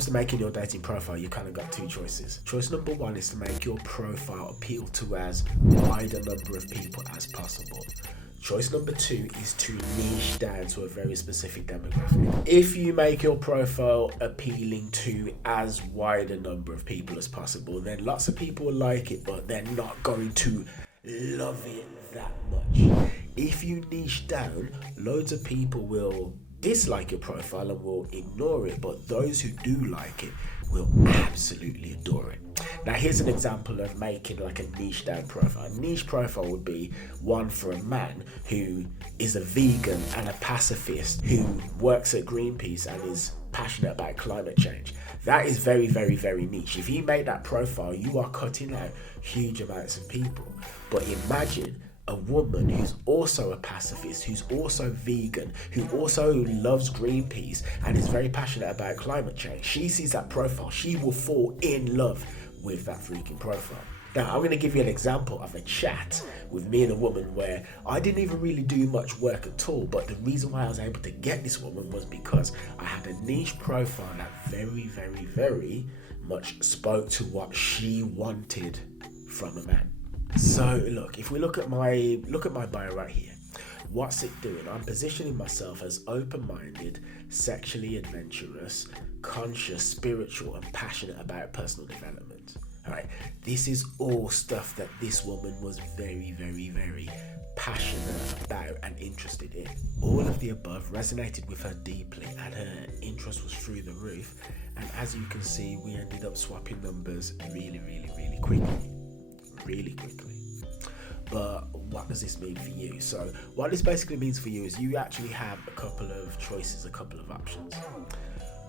comes to making your dating profile, you kind of got two choices. Choice number one is to make your profile appeal to as wide a number of people as possible. Choice number two is to niche down to a very specific demographic. If you make your profile appealing to as wide a number of people as possible, then lots of people will like it, but they're not going to love it that much. If you niche down, loads of people will dislike your profile and will ignore it, but those who do like it will absolutely adore it. Now here's an example of making like a niche down profile. A niche profile would be one for a man who is a vegan and a pacifist who works at Greenpeace and is passionate about climate change. That is very, very, very niche. If you make that profile, you are cutting out huge amounts of people. But imagine a woman who's also a pacifist, who's also vegan, who also loves Greenpeace and is very passionate about climate change. She sees that profile, she will fall in love with that freaking profile. Now, I'm going to give you an example of a chat with me and a woman where I didn't even really do much work at all, but the reason why I was able to get this woman was because I had a niche profile that very, very, very much spoke to what she wanted from a man. So look, if we look at my bio right here, what's it doing? I'm positioning myself as open-minded, sexually adventurous, conscious, spiritual, and passionate about personal development. All right, this is all stuff that this woman was very, very, very passionate about and interested in. All of the above resonated with her deeply, and her interest was through the roof. And as you can see, we ended up swapping numbers really, really, really quickly. But what does this mean for you? So what this basically means for you is you actually have a couple of choices, a couple of options.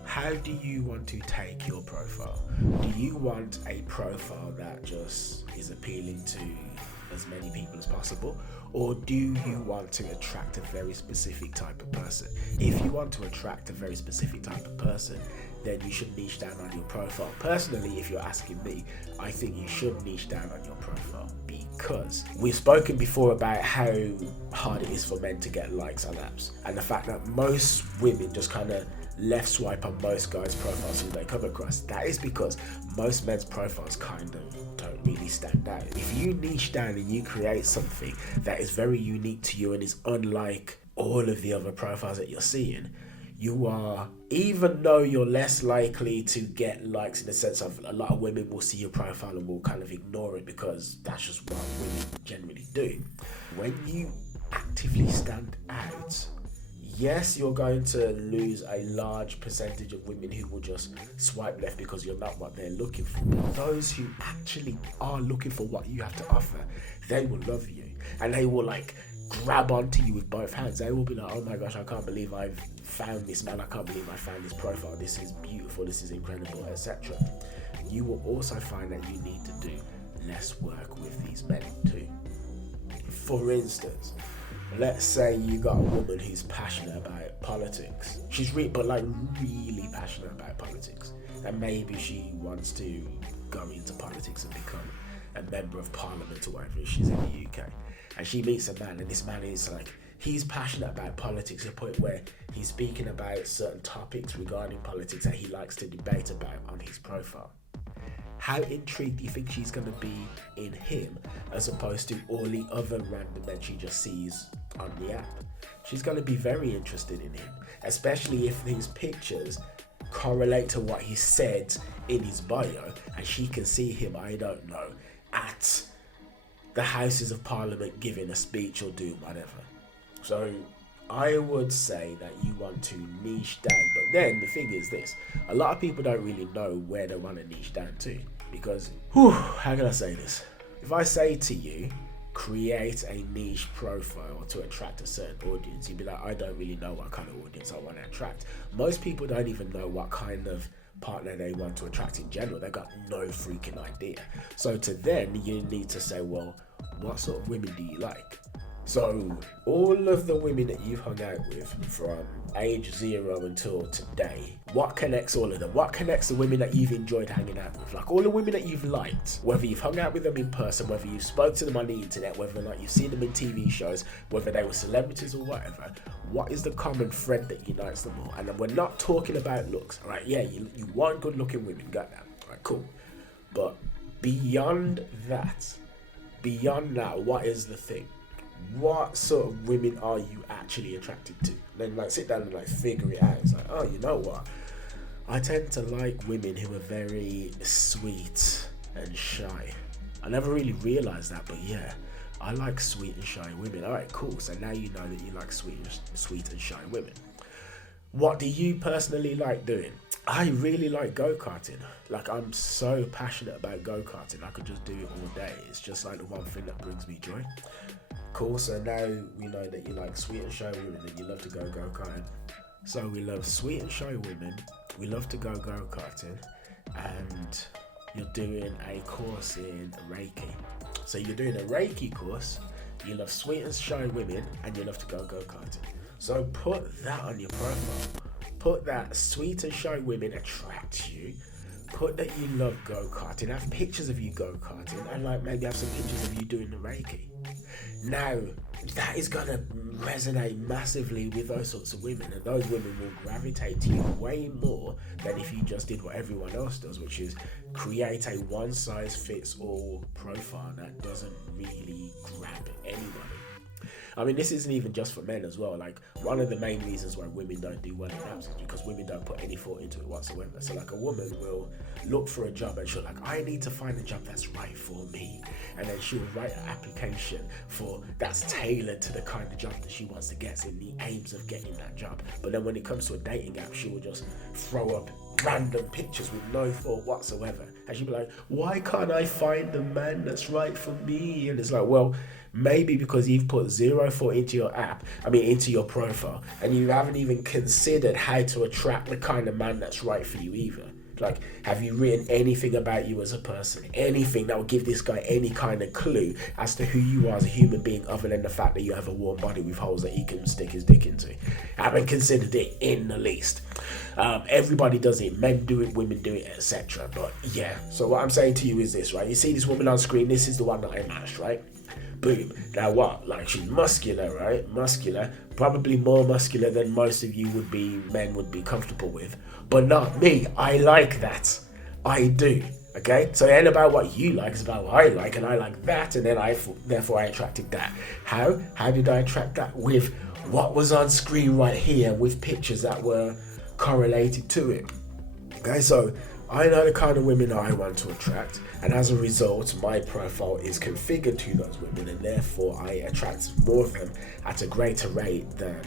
How do you want to take your profile? Do you want a profile that just is appealing to as many people as possible? Or do you want to attract a very specific type of person? If you want to attract a very specific type of person, then you should niche down on your profile. Personally, if you're asking me, I think you should niche down on your profile, because we've spoken before about how hard it is for men to get likes on apps, and the fact that most women just kind of left swipe on most guys' profiles who they come across. That is because most men's profiles kind of don't really stand out. If you niche down and you create something that is very unique to you and is unlike all of the other profiles that you're seeing, you are, even though you're less likely to get likes in the sense of a lot of women will see your profile and will kind of ignore it because that's just what women generally do. When you actively stand out, yes, you're going to lose a large percentage of women who will just swipe left because you're not what they're looking for. But those who actually are looking for what you have to offer, they will love you. And they will like grab onto you with both hands. They will be like, oh my gosh, I can't believe I've found this man. I can't believe I found this profile. This is beautiful. This is incredible, etc. You will also find that you need to do less work with these men too. For instance, let's say you got a woman who's passionate about politics. She's really passionate about politics, and maybe she wants to go into politics and become a member of parliament or whatever. She's in the UK, and she meets a man, and this man is like, he's passionate about politics to the point where he's speaking about certain topics regarding politics that he likes to debate about on his profile. How intrigued do you think she's going to be in him as opposed to all the other random men she just sees on the app? She's going to be very interested in him, especially if his pictures correlate to what he said in his bio, and she can see him, I don't know, at the Houses of Parliament giving a speech or doing whatever. So I would say that you want to niche down, but then the thing is this, a lot of people don't really know where they want to niche down to, because, how can I say this? If I say to you, create a niche profile to attract a certain audience, you'd be like, I don't really know what kind of audience I want to attract. Most people don't even know what kind of partner they want to attract in general. They've got no freaking idea. So to then, you need to say, well, what sort of women do you like? So all of the women that you've hung out with from age 0 until today, what connects all of them? What connects the women that you've enjoyed hanging out with? Like all the women that you've liked, whether you've hung out with them in person, whether you've spoke to them on the internet, whether or not you've seen them in TV shows, whether they were celebrities or whatever, what is the common thread that unites them all? And we're not talking about looks, all right? Yeah, you want good looking women, got that, all right, cool. But beyond that, what is the thing? What sort of women are you actually attracted to? Then like sit down and like figure it out. It's like, oh, you know what? I tend to like women who are very sweet and shy. I never really realized that, but yeah, I like sweet and shy women. All right, cool. So now you know that you like sweet and shy women. What do you personally like doing? I really like go-karting. Like, I'm so passionate about go-karting. I could just do it all day. It's just like the one thing that brings me joy. Cool, so now we know that you like sweet and shy women and you love to go go-karting. So we love sweet and shy women, we love to go go-karting, and you're doing a course in Reiki. So you're doing a Reiki course, you love sweet and shy women, and you love to go go-karting. So put that on your profile. Put that sweet and shy women attract you. Put that you love go-karting. Have pictures of you go-karting, and like maybe have some pictures of you doing the Reiki. Now, that is going to resonate massively with those sorts of women, and those women will gravitate to you way more than if you just did what everyone else does, which is create a one-size-fits-all profile that doesn't really grab anybody. I mean, this isn't even just for men as well. Like, one of the main reasons why women don't do well in apps is because women don't put any thought into it whatsoever. So like a woman will look for a job and she'll like, I need to find a job that's right for me. And then she'll write an application that's tailored to the kind of job that she wants to get in the aims of getting that job. But then when it comes to a dating app, she will just throw up random pictures with no thought whatsoever. And she'll be like, why can't I find the man that's right for me? And it's like, well, maybe because you've put zero thought into into your profile, and you haven't even considered how to attract the kind of man that's right for you either. Like, have you written anything about you as a person? Anything that will give this guy any kind of clue as to who you are as a human being, other than the fact that you have a warm body with holes that he can stick his dick into? I haven't considered it in the least. Everybody does it. Men do it, women do it, etc. But yeah, so what I'm saying to you is this, right? You see this woman on screen, this is the one that I matched, right? Boom. Now what? Like, she's muscular, right? Muscular. Probably more muscular than most of you men would be comfortable with. But not me. I like that. I do. Okay? So it ain't about what you like, it's about what I like, and I like that, and then therefore I attracted that. How? How did I attract that? With what was on screen right here, with pictures that were correlated to it. Okay, so I know the kind of women I want to attract, and as a result, my profile is configured to those women, and therefore I attract more of them at a greater rate than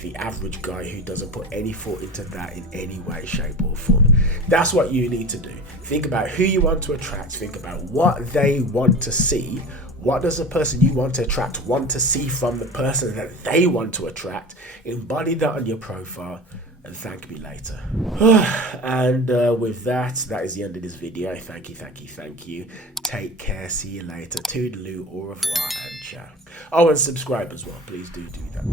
the average guy who doesn't put any thought into that in any way, shape or form. That's what you need to do. Think about who you want to attract, think about what they want to see. What does the person you want to attract want to see from the person that they want to attract? Embody that on your profile, and thank me later. And with that is the end of this video. Thank you. Take care. See you later. Toodaloo, au revoir, and ciao. Oh, and subscribe as well. Please do that.